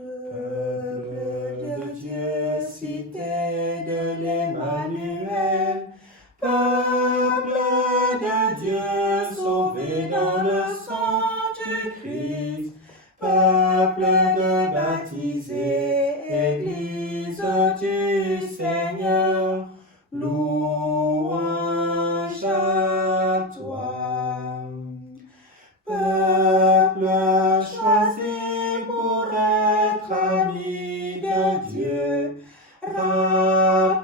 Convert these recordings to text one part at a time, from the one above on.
Peuple de Dieu, cité de l'Emmanuel, peuple de Dieu, sauvé dans le sang du Christ, peuple de baptisés, Église du Seigneur, louange à toi. Peuple choisi pour être ami de Dieu, rappelle-toi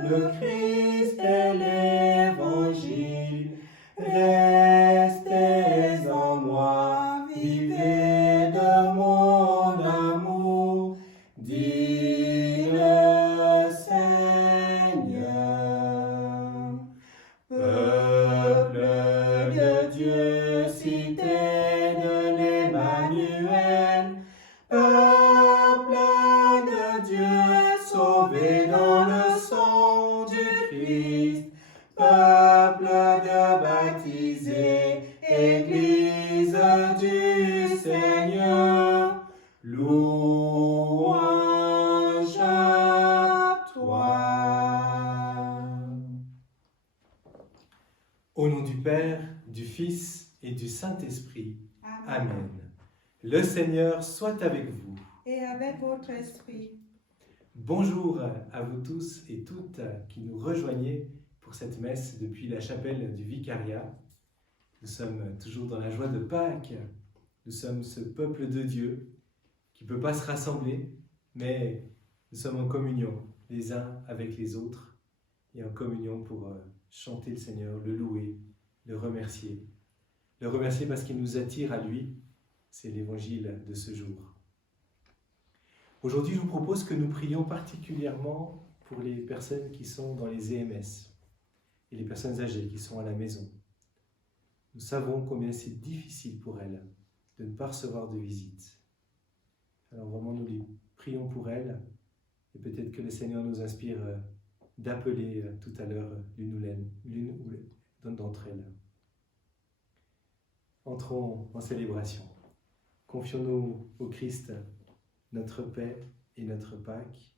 le Christ et l'Évangile. Restez en moi, vivez de mon amour, dit le Seigneur. Peuple de Dieu, cité de l'Emmanuel, peuple de Dieu, sauvé dans le sang du Christ, peuple de baptisés, Église du Seigneur, louange à toi. Au nom du Père, du Fils et du Saint-Esprit. Amen. Le Seigneur soit avec vous. Et avec votre esprit. Bonjour à vous tous et toutes qui nous rejoignez pour cette messe depuis la chapelle du Vicariat. Nous sommes toujours dans la joie de Pâques. Nous sommes ce peuple de Dieu qui ne peut pas se rassembler, mais nous sommes en communion les uns avec les autres et en communion pour chanter le Seigneur, le louer, le remercier. Le remercier parce qu'il nous attire à lui. C'est l'évangile de ce jour. Aujourd'hui, je vous propose que nous prions particulièrement pour les personnes qui sont dans les EMS et les personnes âgées qui sont à la maison. Nous savons combien c'est difficile pour elles de ne pas recevoir de visite. Alors vraiment, nous les prions pour elles et peut-être que le Seigneur nous inspire d'appeler tout à l'heure l'une ou d'entre elles. Entrons en célébration. Confions-nous au Christ, notre paix et notre Pâques.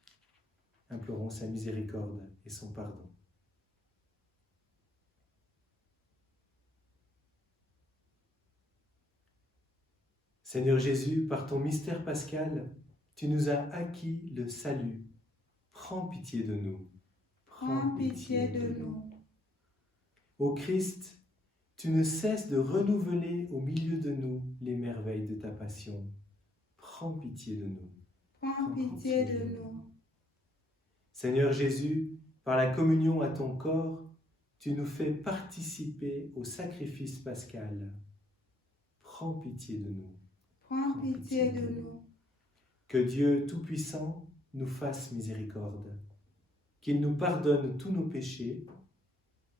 Implorons sa miséricorde et son pardon. Seigneur Jésus, par ton mystère pascal, tu nous as acquis le salut. Prends pitié de nous. Prends pitié de nous. Ô Christ, tu ne cesses de renouveler au milieu de nous les merveilles de ta passion. Prends pitié de nous. Prends pitié de nous. Seigneur Jésus, par la communion à ton corps, tu nous fais participer au sacrifice pascal. Prends pitié de nous. Prends pitié de nous. Que Dieu Tout-Puissant nous fasse miséricorde, qu'il nous pardonne tous nos péchés,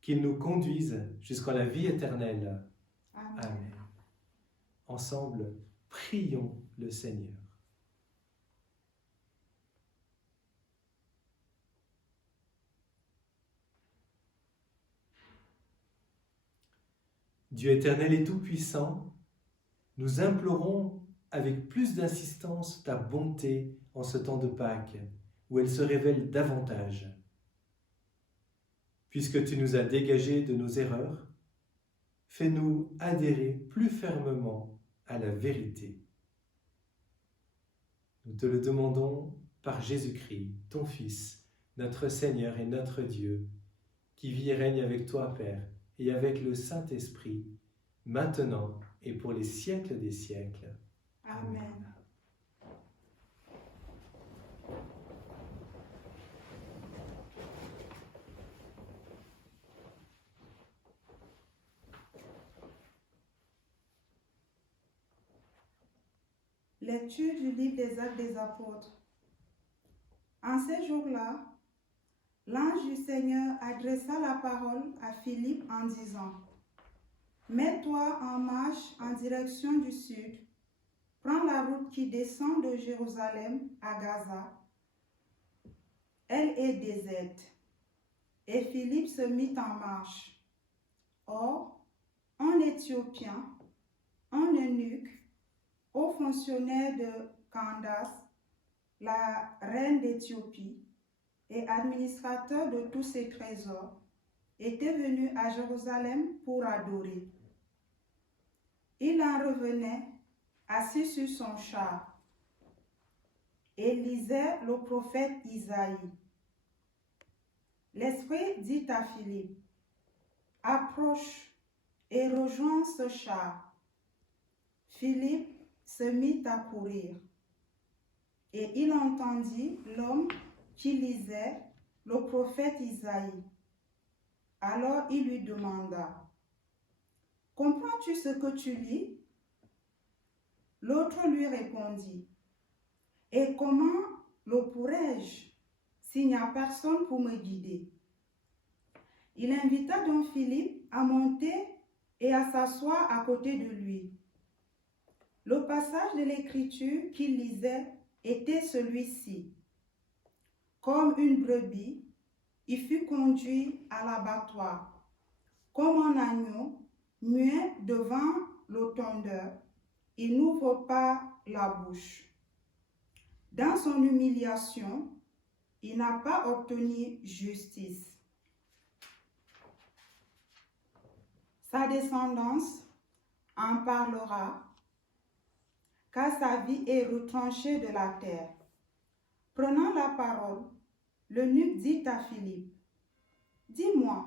qu'il nous conduise jusqu'à la vie éternelle. Amen. Amen. Ensemble, prions le Seigneur. Dieu éternel et tout-puissant, nous implorons avec plus d'insistance ta bonté en ce temps de Pâques, où elle se révèle davantage. Puisque tu nous as dégagés de nos erreurs, fais-nous adhérer plus fermement à la vérité. Nous te le demandons par Jésus-Christ, ton Fils, notre Seigneur et notre Dieu, qui vit et règne avec toi, Père, et avec le Saint-Esprit, maintenant et pour les siècles des siècles. Amen. Lecture du livre des Actes des Apôtres. En ces jours-là, l'ange du Seigneur adressa la parole à Philippe en disant : « Mets-toi en marche en direction du sud. Prends la route qui descend de Jérusalem à Gaza. Elle est déserte. » Et Philippe se mit en marche. Or, un Éthiopien, un eunuque, au fonctionnaire de Candace, la reine d'Éthiopie, et administrateur de tous ses trésors, était venu à Jérusalem pour adorer. Il en revenait assis sur son char et lisait le prophète Isaïe. L'Esprit dit à Philippe, « Approche et rejoins ce char. » Philippe se mit à courir et il entendit l'homme qui lisait le prophète Isaïe. Alors il lui demanda, « Comprends-tu ce que tu lis ?» L'autre lui répondit, « Et comment le pourrais-je s'il n'y a personne pour me guider ?» Il invita donc Philippe à monter et à s'asseoir à côté de lui. Le passage de l'Écriture qu'il lisait était celui-ci. Comme une brebis, il fut conduit à l'abattoir. Comme un agneau, muet devant le tondeur, il n'ouvre pas la bouche. Dans son humiliation, il n'a pas obtenu justice. Sa descendance en parlera, car sa vie est retranchée de la terre. Prenant la parole, l'eunuque dit à Philippe, « Dis-moi,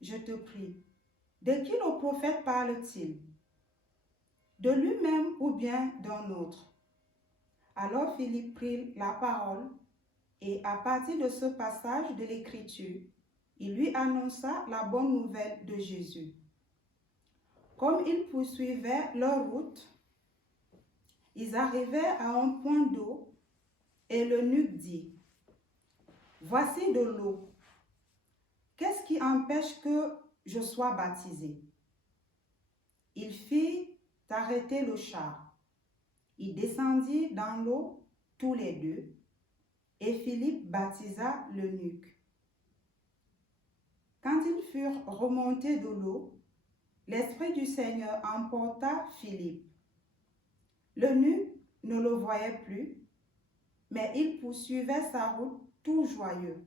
je te prie, de qui le prophète parle-t-il? De lui-même ou bien d'un autre ?» Alors Philippe prit la parole et à partir de ce passage de l'Écriture, il lui annonça la bonne nouvelle de Jésus. Comme ils poursuivaient leur route, ils arrivèrent à un point d'eau et l'eunuque dit, « Voici de l'eau. Qu'est-ce qui empêche que je sois baptisé? » Il fit arrêter le char. Il descendit dans l'eau tous les deux et Philippe baptisa l'eunuque. Quand ils furent remontés de l'eau, l'Esprit du Seigneur emporta Philippe. L'eunuque ne le voyait plus, mais il poursuivait sa route tout joyeux.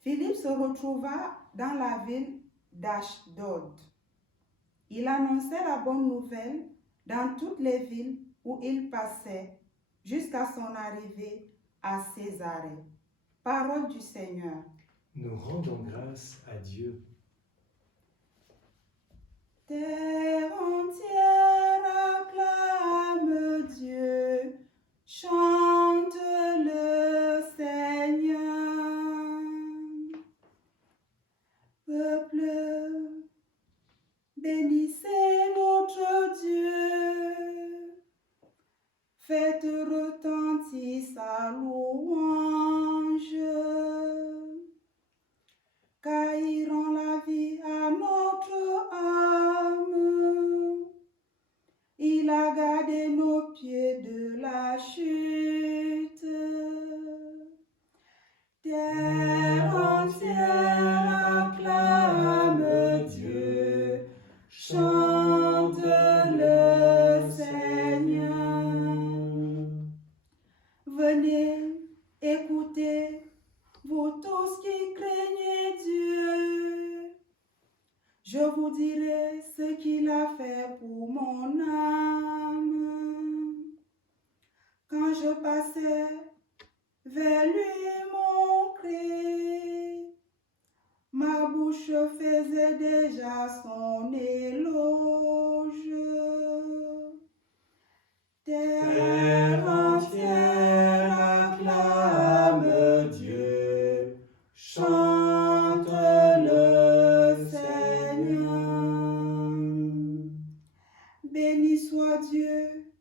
Philippe se retrouva dans la ville d'Ashdod. Il annonçait la bonne nouvelle dans toutes les villes où il passait jusqu'à son arrivée à Césarée. Parole du Seigneur. Nous rendons grâce à Dieu. Terre entière acclame Dieu, chante le Seigneur. Peuple, bénissez notre Dieu, faites retentir sa louange, car il rend la vie à notre âme. Il a gardé nos pieds de la chute. Terre entière acclame Dieu, chante le Seigneur. Venez, écoutez, vous tous qui craignez Dieu. Je vous dirai ce qu'il a fait pour mon âme. Quand je passais vers lui mon cri, ma bouche faisait déjà son éloge. Terre entière acclame Dieu, chante le Seigneur. Béni soit Dieu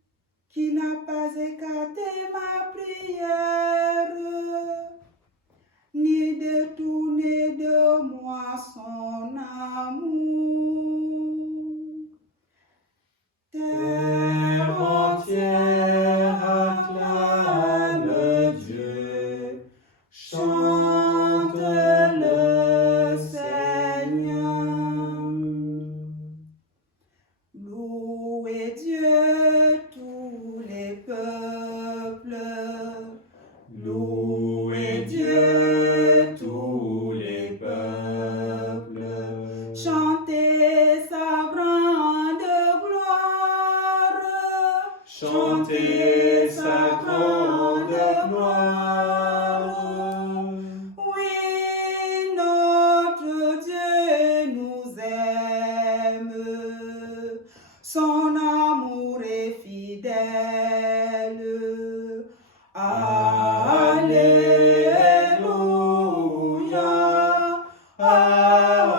qui n'a pas écarté ma prière, ni détourné de moi son amour. Terre entière acclame Dieu, chante le Seigneur. Louez Dieu Chantez sa grande gloire. Oui, notre Dieu nous aime, son amour est fidèle. Alléluia, Alléluia, Alléluia,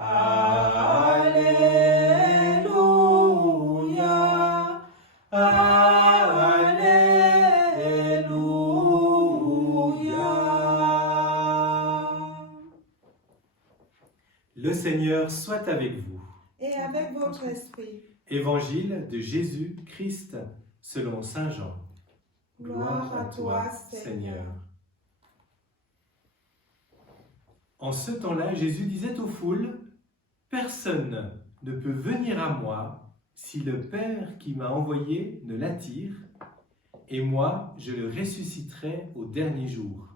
Alléluia. Le Seigneur soit avec vous. Et avec votre esprit. Évangile de Jésus-Christ selon saint Jean. Gloire à toi, Seigneur. En ce temps-là, Jésus disait aux foules, « Personne ne peut venir à moi si le Père qui m'a envoyé ne l'attire, et moi je le ressusciterai au dernier jour. »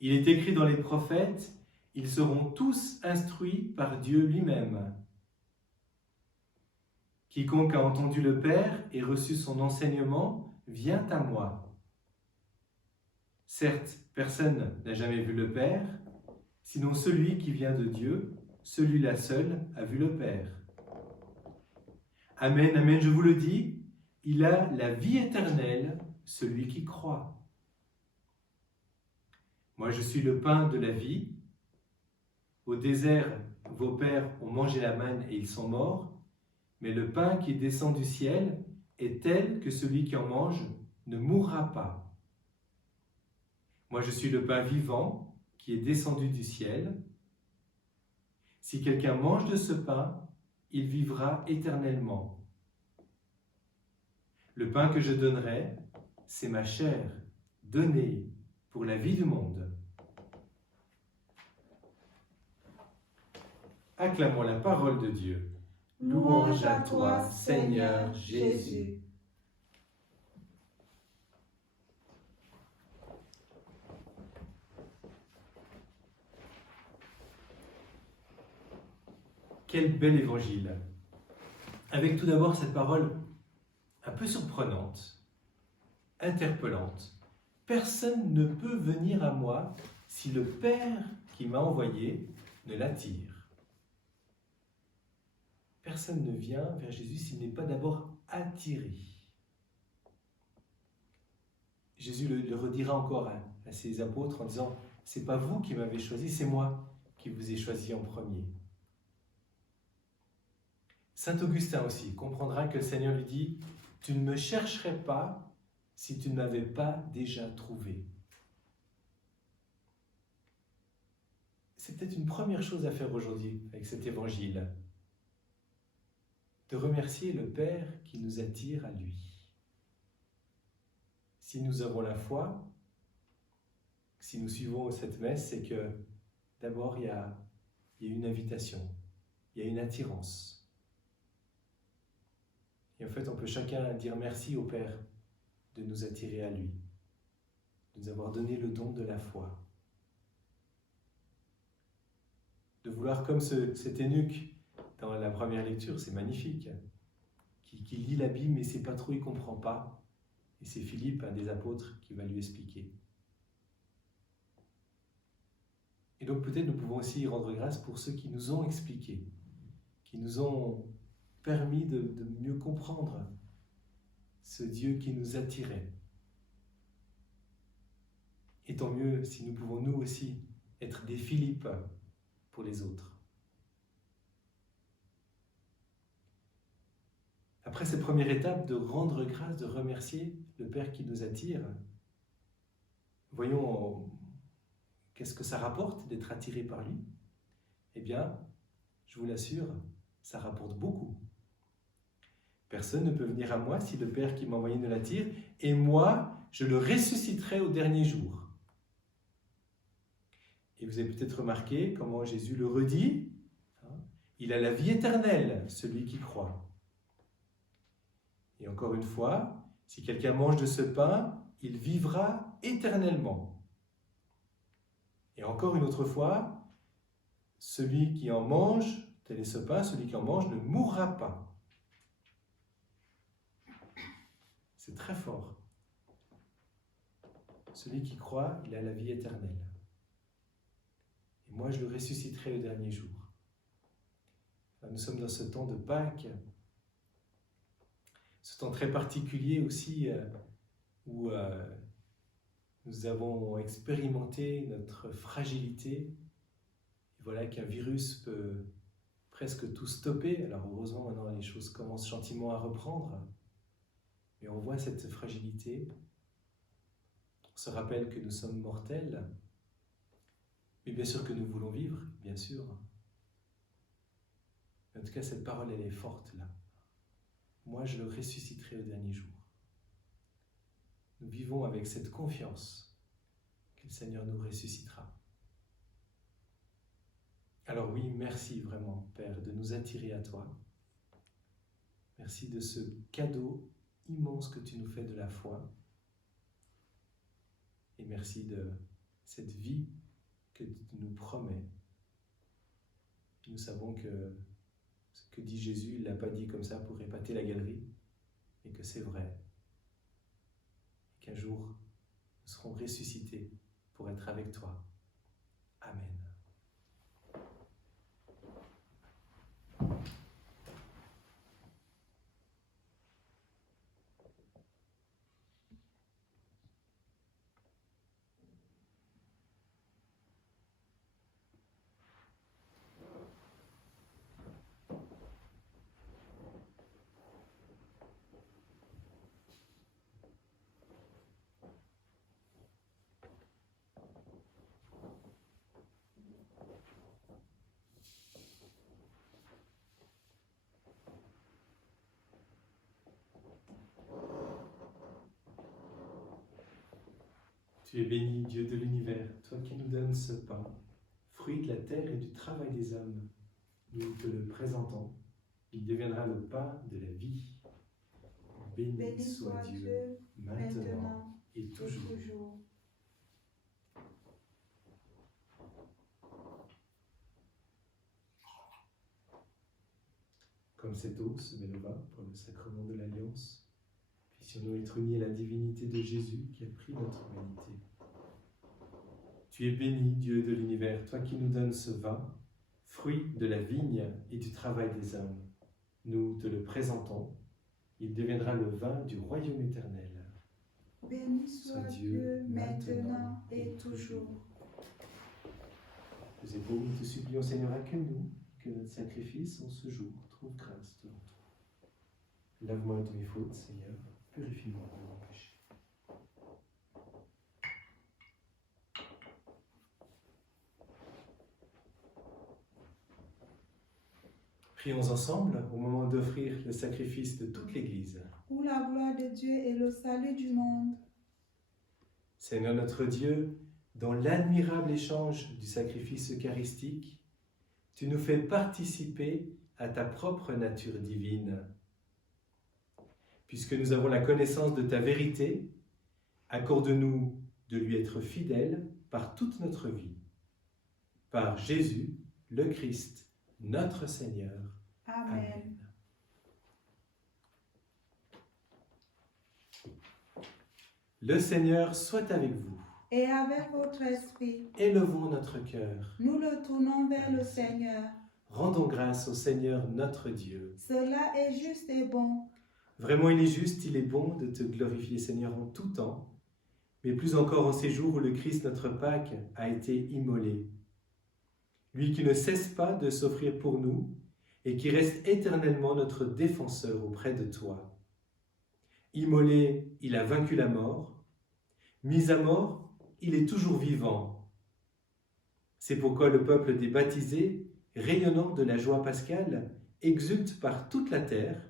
Il est écrit dans les prophètes, « Ils seront tous instruits par Dieu lui-même. » Quiconque a entendu le Père et reçu son enseignement vient à moi. Certes, personne n'a jamais vu le Père, sinon celui qui vient de Dieu, celui-là seul a vu le Père. Amen, amen, je vous le dis, il a la vie éternelle, celui qui croit. Moi, je suis le pain de la vie. Au désert, vos pères ont mangé la manne et ils sont morts. Mais le pain qui descend du ciel est tel que celui qui en mange ne mourra pas. Moi, je suis le pain vivant qui est descendu du ciel. Si quelqu'un mange de ce pain, il vivra éternellement. Le pain que je donnerai, c'est ma chair, donnée pour la vie du monde. Acclamons la parole de Dieu. Louange à toi, Seigneur Jésus. Quel bel évangile! Avec tout d'abord cette parole un peu surprenante, interpellante. Personne ne peut venir à moi si le Père qui m'a envoyé ne l'attire. Personne ne vient vers Jésus s'il n'est pas d'abord attiré. Jésus le redira encore à ses apôtres en disant « C'est pas vous qui m'avez choisi, c'est moi qui vous ai choisi en premier. » Saint Augustin aussi comprendra que le Seigneur lui dit « Tu ne me chercherais pas si tu ne m'avais pas déjà trouvé. » C'est peut-être une première chose à faire aujourd'hui avec cet évangile, de remercier le Père qui nous attire à lui. Si nous avons la foi, si nous suivons cette messe, c'est que d'abord il y a une invitation, il y a une attirance. Et en fait, on peut chacun dire merci au Père de nous attirer à lui, de nous avoir donné le don de la foi. De vouloir, comme cet eunuque dans la première lecture, c'est magnifique, qui lit la Bible mais il ne sait pas trop, il ne comprend pas. Et c'est Philippe, un des apôtres, qui va lui expliquer. Et donc peut-être nous pouvons aussi rendre grâce pour ceux qui nous ont expliqué, qui nous ont permis de mieux comprendre ce Dieu qui nous attirait. Et tant mieux si nous pouvons nous aussi être des Philippe pour les autres. Après cette première étape de rendre grâce, de remercier le Père qui nous attire, voyons qu'est-ce que ça rapporte d'être attiré par lui. Eh bien, je vous l'assure, ça rapporte beaucoup. Personne ne peut venir à moi si le Père qui m'a envoyé ne l'attire, et moi, je le ressusciterai au dernier jour. Et vous avez peut-être remarqué comment Jésus le redit, il a la vie éternelle, celui qui croit. Et encore une fois, si quelqu'un mange de ce pain, il vivra éternellement. Et encore une autre fois, celui qui en mange Tel est ce pain, celui qui en mange ne mourra pas. C'est très fort. Celui qui croit, il a la vie éternelle. Et moi, je le ressusciterai le dernier jour. Nous sommes dans ce temps de Pâques, ce temps très particulier aussi où nous avons expérimenté notre fragilité. Et voilà qu'un virus peut presque tout stopper. Alors heureusement, maintenant, les choses commencent gentiment à reprendre. Mais on voit cette fragilité. On se rappelle que nous sommes mortels. Mais bien sûr que nous voulons vivre, bien sûr. En tout cas, cette parole, elle est forte là. Moi, je le ressusciterai au dernier jour. Nous vivons avec cette confiance que le Seigneur nous ressuscitera. Alors oui, merci vraiment, Père, de nous attirer à toi. Merci de ce cadeau immense que tu nous fais de la foi. Et merci de cette vie que tu nous promets. Nous savons que ce que dit Jésus, il ne l'a pas dit comme ça pour épater la galerie, mais que c'est vrai. Et qu'un jour, nous serons ressuscités pour être avec toi. Amen. Tu es béni, Dieu de l'univers, toi qui nous donnes ce pain, fruit de la terre et du travail des hommes. Nous te le présentons, il deviendra le pain de la vie. Béni soit Dieu, maintenant et toujours. Comme cette eau se met le vin pour le sacrement de l'Alliance, puissions-nous être unis à la divinité de Jésus qui a pris notre humanité. Tu es béni, Dieu de l'univers, toi qui nous donnes ce vin, fruit de la vigne et du travail des hommes. Nous te le présentons, il deviendra le vin du royaume éternel. Béni soit Dieu, maintenant et toujours. Nous époux, nous te supplions, Seigneur, accueille-nous, que notre sacrifice en ce jour trouve grâce devant toi. Lave-moi de mes fautes, Seigneur, purifie-moi de mon péché. Prions ensemble au moment d'offrir le sacrifice de toute l'Église. Pour la gloire de Dieu et le salut du monde. Seigneur notre Dieu, dans l'admirable échange du sacrifice eucharistique, tu nous fais participer à ta propre nature divine. Puisque nous avons la connaissance de ta vérité, accorde-nous de lui être fidèles par toute notre vie. Par Jésus, le Christ, notre Seigneur. Amen. Amen. Le Seigneur soit avec vous. Et avec votre esprit, Élevons notre cœur. nous le tournons vers le Seigneur. Rendons grâce au Seigneur notre Dieu. Cela est juste et bon. Vraiment, il est juste, il est bon de te glorifier, Seigneur, en tout temps, mais plus encore en ces jours où le Christ, notre Pâque, a été immolé. Lui qui ne cesse pas de s'offrir pour nous et qui reste éternellement notre défenseur auprès de toi. Immolé, il a vaincu la mort. Mis à mort, il est toujours vivant. C'est pourquoi le peuple des baptisés, rayonnant de la joie pascale, exulte par toute la terre,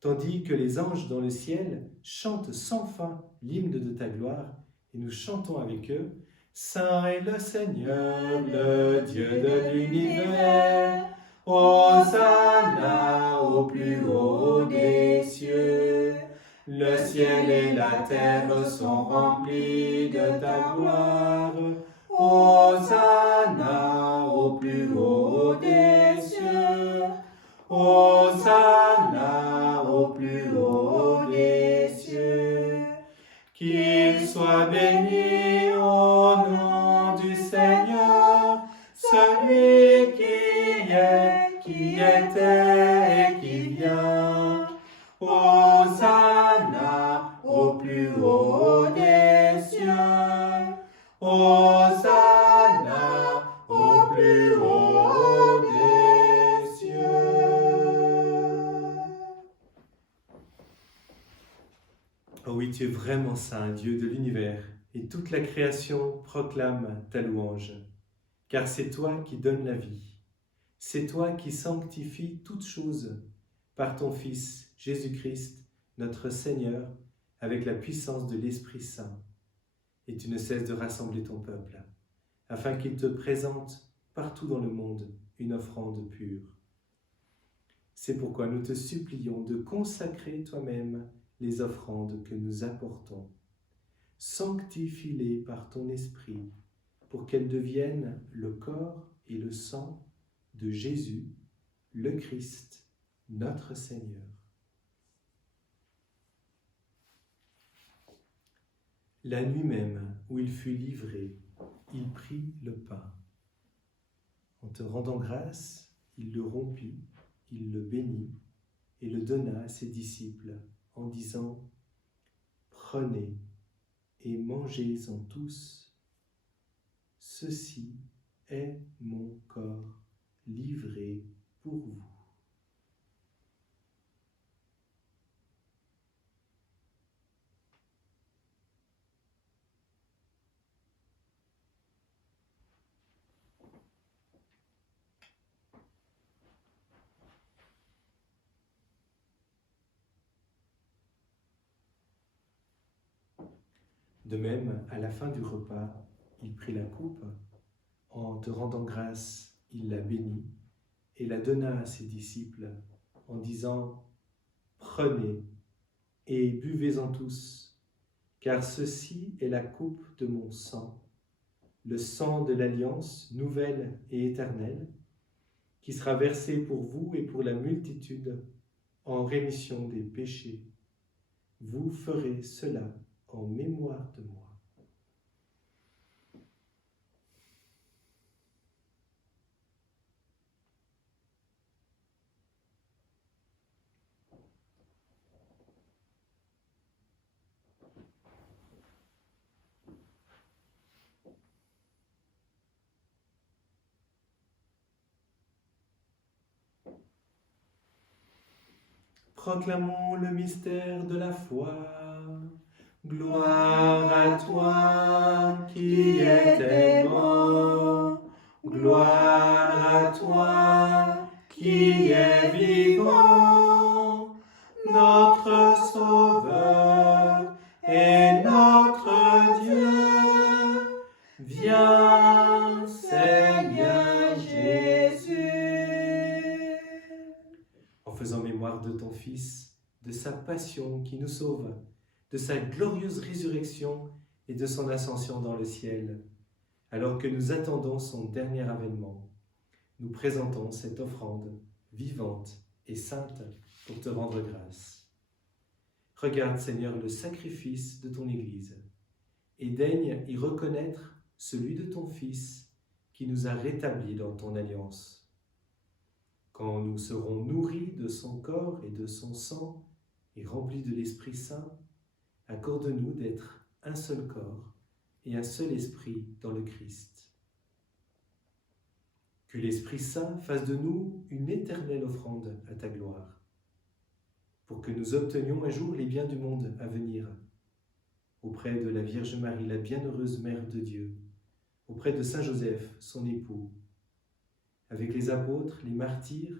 tandis que les anges dans le ciel chantent sans fin l'hymne de ta gloire, et nous chantons avec eux « Saint est le Seigneur, le Dieu de l'univers, Hosanna au plus haut des cieux. Le ciel et la terre sont remplis de ta gloire, Hosanna au plus haut des cieux. Hosanna au plus haut des cieux. Qu'il soit béni au nom du Seigneur, celui qui est, qui était et qui vient. Hosanna au plus haut des cieux. Hosanna au plus haut des cieux. Oh oui, tu es vraiment saint, Dieu de l'univers, et toute la création proclame ta louange. Car c'est toi qui donnes la vie. C'est toi qui sanctifies toutes choses par ton Fils, Jésus-Christ, notre Seigneur, avec la puissance de l'Esprit Saint. Et tu ne cesses de rassembler ton peuple, afin qu'il te présente partout dans le monde une offrande pure. C'est pourquoi nous te supplions de consacrer toi-même les offrandes que nous apportons. Sanctifie-les par ton Esprit, pour qu'elles deviennent le corps et le sang de Jésus, le Christ, notre Seigneur. La nuit même où il fut livré, il prit le pain. En te rendant grâce, il le rompit, il le bénit et le donna à ses disciples en disant « Prenez et mangez-en tous. Ceci est mon corps livré pour vous. » De même, à la fin du repas, il prit la coupe. En te rendant grâce, il la bénit et la donna à ses disciples en disant « Prenez et buvez-en tous, car ceci est la coupe de mon sang, le sang de l'alliance nouvelle et éternelle, qui sera versé pour vous et pour la multitude en rémission des péchés. Vous ferez cela en mémoire de moi. » Proclamons le mystère de la foi. Gloire à toi qui étais mort. Gloire à toi qui es vivant. Notre Sauveur et notre Dieu. Viens, Seigneur Jésus. En faisant mémoire de ton Fils, de sa passion qui nous sauve, de sa glorieuse résurrection et de son ascension dans le ciel, alors que nous attendons son dernier avènement, nous présentons cette offrande vivante et sainte pour te rendre grâce. Regarde, Seigneur, le sacrifice de ton Église et daigne y reconnaître celui de ton Fils qui nous a rétablis dans ton alliance. Quand nous serons nourris de son corps et de son sang et remplis de l'Esprit Saint, accorde-nous d'être un seul corps et un seul esprit dans le Christ. Que l'Esprit Saint fasse de nous une éternelle offrande à ta gloire, pour que nous obtenions un jour les biens du monde à venir, auprès de la Vierge Marie, la bienheureuse Mère de Dieu, auprès de Saint Joseph, son époux, avec les apôtres, les martyrs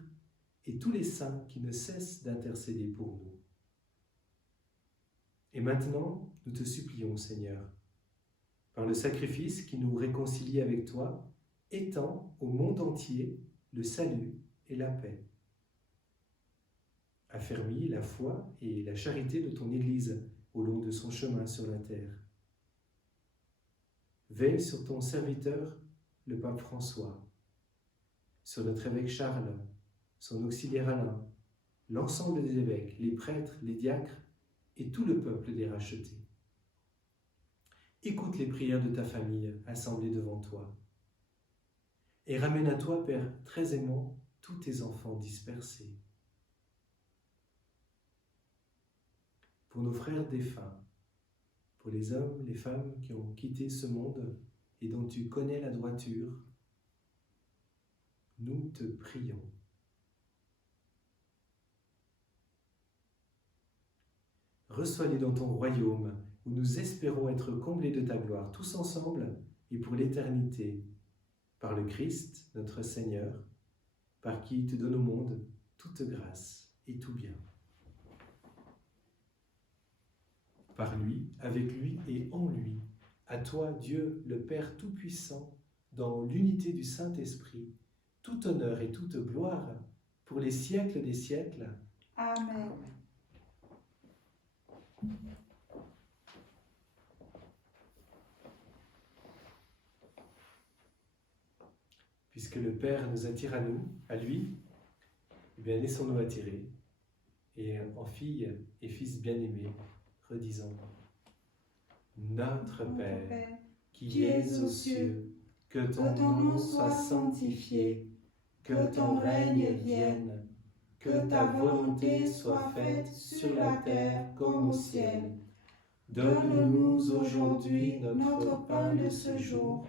et tous les saints qui ne cessent d'intercéder pour nous. Et maintenant, nous te supplions, Seigneur, par le sacrifice qui nous réconcilie avec toi, étends au monde entier le salut et la paix. Affermis la foi et la charité de ton Église au long de son chemin sur la terre. Veille sur ton serviteur, le pape François, sur notre évêque Charles, son auxiliaire Alain, l'ensemble des évêques, les prêtres, les diacres et tout le peuple des rachetés. Écoute les prières de ta famille assemblée devant toi et ramène à toi, Père très aimant, tous tes enfants dispersés. Pour nos frères défunts, pour les hommes, les femmes qui ont quitté ce monde et dont tu connais la droiture, nous te prions. Reçois-les dans ton royaume, où nous espérons être comblés de ta gloire, tous ensemble et pour l'éternité, par le Christ, notre Seigneur, par qui te donne au monde toute grâce et tout bien. Par lui, avec lui et en lui, à toi, Dieu, le Père Tout-Puissant, dans l'unité du Saint-Esprit, tout honneur et toute gloire pour les siècles des siècles. Amen. Puisque le Père nous attire à nous, à lui, eh bien laissons-nous attirer. Et en filles et fils bien-aimés, redisons: Notre Père, qui es aux cieux, que ton nom soit sanctifié, que ton règne vienne, que ta volonté soit faite sur la terre comme au ciel. Donne-nous aujourd'hui notre pain de ce jour.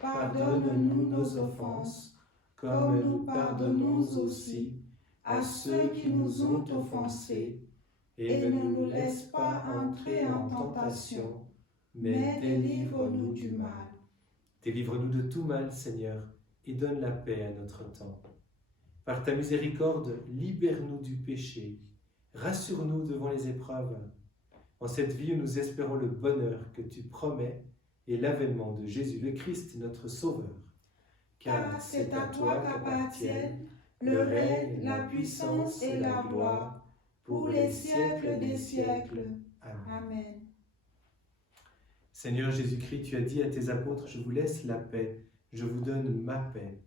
Pardonne-nous nos offenses, comme nous pardonnons aussi à ceux qui nous ont offensés. Et ne nous laisse pas entrer en tentation, mais délivre-nous du mal. Délivre-nous de tout mal, Seigneur, et donne la paix à notre temps. Par ta miséricorde, libère-nous du péché, rassure-nous devant les épreuves. En cette vie où nous espérons le bonheur que tu promets et l'avènement de Jésus le Christ, notre Sauveur. Car c'est à toi qu'appartiennent le règne, la puissance et la gloire, pour les siècles des siècles. Amen. Seigneur Jésus-Christ, tu as dit à tes apôtres: je vous laisse la paix, je vous donne ma paix.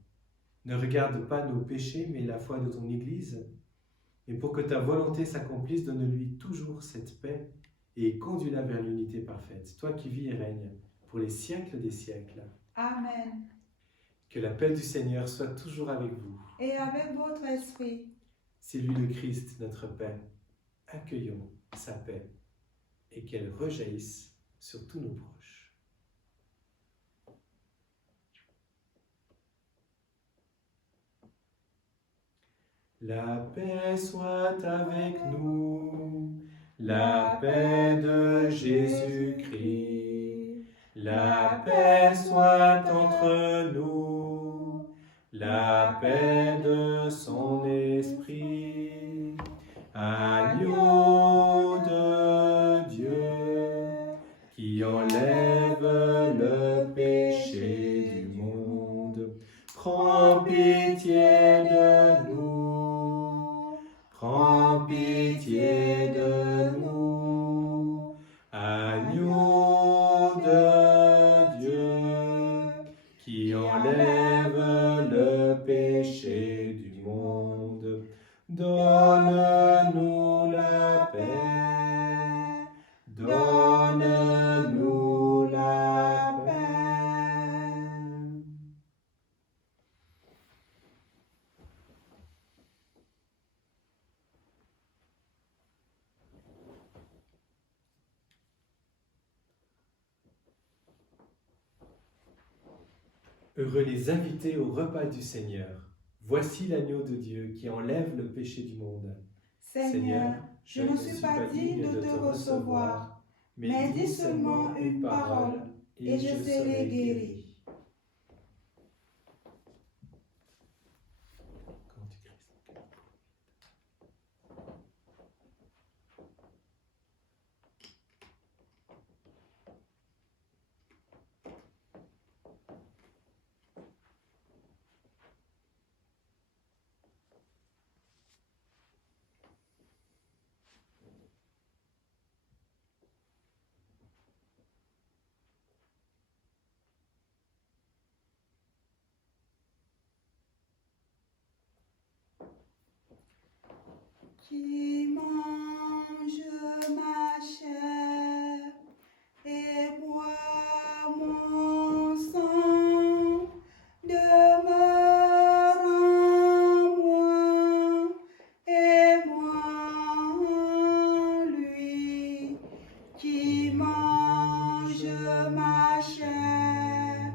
Ne regarde pas nos péchés, mais la foi de ton Église. Et pour que ta volonté s'accomplisse, donne-lui toujours cette paix et conduis-la vers l'unité parfaite. Toi qui vis et règnes pour les siècles des siècles. Amen. Que la paix du Seigneur soit toujours avec vous. Et avec votre esprit. C'est lui le Christ, notre paix. Accueillons sa paix et qu'elle rejaillisse sur tous nos proches. La paix soit avec nous, la paix de Jésus-Christ. La paix soit entre nous, la paix de son esprit. Agneau de Dieu, qui enlève le péché du monde, prends pitié de nous, prends pitié de nous. Agneau de Dieu, qui enlève le péché du monde, donne-nous la paix, donne-nous la paix. Heureux les invités au repas du Seigneur. Voici l'agneau de Dieu qui enlève le péché du monde. Seigneur, je ne suis pas digne de te recevoir, mais dis seulement une parole et je serai guéri. qui mange ma chair et boit mon sang demeure en moi et moi en lui. Qui mange ma chair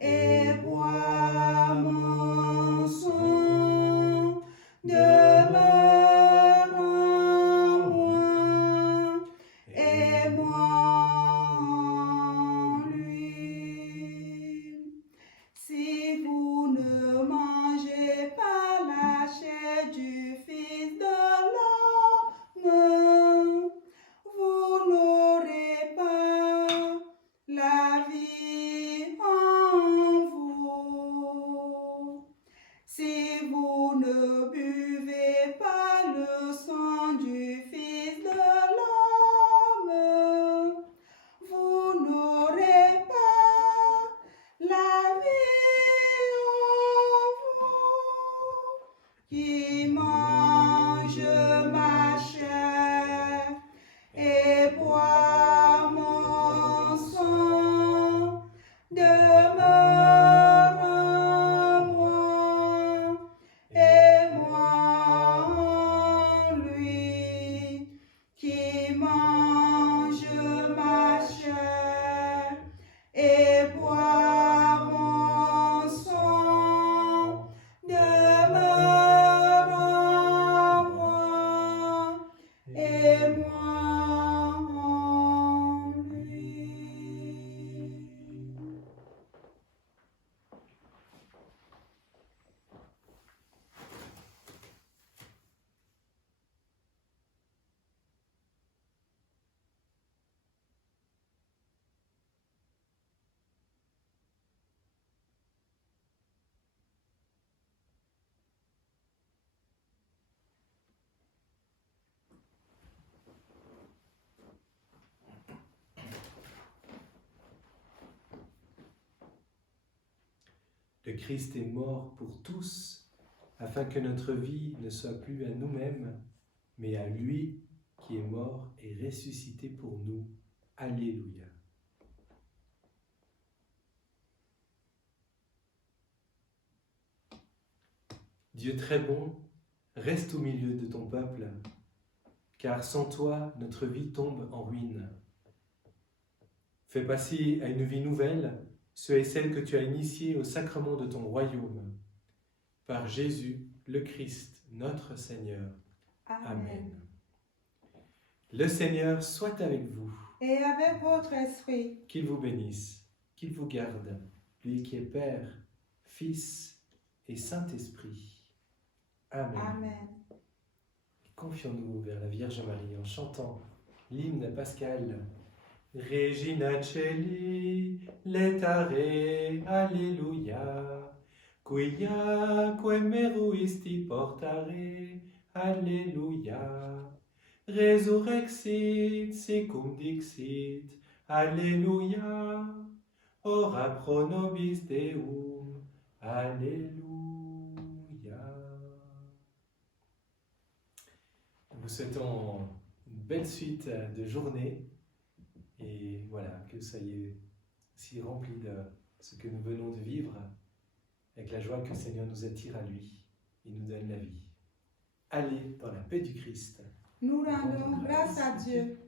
et boit mon sang demeure en moi et moi en lui. Si vous ne mangez pas la chair du Fils de l'homme, vous n'aurez pas la vie en vous. Si vous ne buvez pas le sang du Fils de l'homme, vous n'aurez pas la vie en vous. Qui mange ma chair et boit mon sang demeure en moi et moi en lui. Qui mange ma chair et boit mon sang demeure en moi et moi en lui. Le Christ est mort pour tous, afin que notre vie ne soit plus à nous-mêmes, mais à lui qui est mort et ressuscité pour nous. Alléluia. Dieu très bon, reste au milieu de ton peuple, car sans toi, notre vie tombe en ruine. Fais passer à une vie nouvelle ceux et celles que tu as initiés au sacrement de ton royaume. Par Jésus, le Christ, notre Seigneur. Amen. Le Seigneur soit avec vous. Et avec votre esprit. Qu'il vous bénisse, qu'il vous garde, lui qui est Père, Fils et Saint-Esprit. Amen. Amen. Confions-nous vers la Vierge Marie en chantant l'hymne pascal. Regina Celi, letare, Alleluia, quiaque meruisti portare, Alleluia, resurrexit, secum dixit, Alleluia, ora pro nobis Deum, Alleluia. Nous vous souhaitons une belle suite de journée. Et voilà, que vous soyez si remplis de ce que nous venons de vivre, avec la joie que le Seigneur nous attire à lui et nous donne la vie. Allez dans la paix du Christ. Nous rendons grâce à Dieu.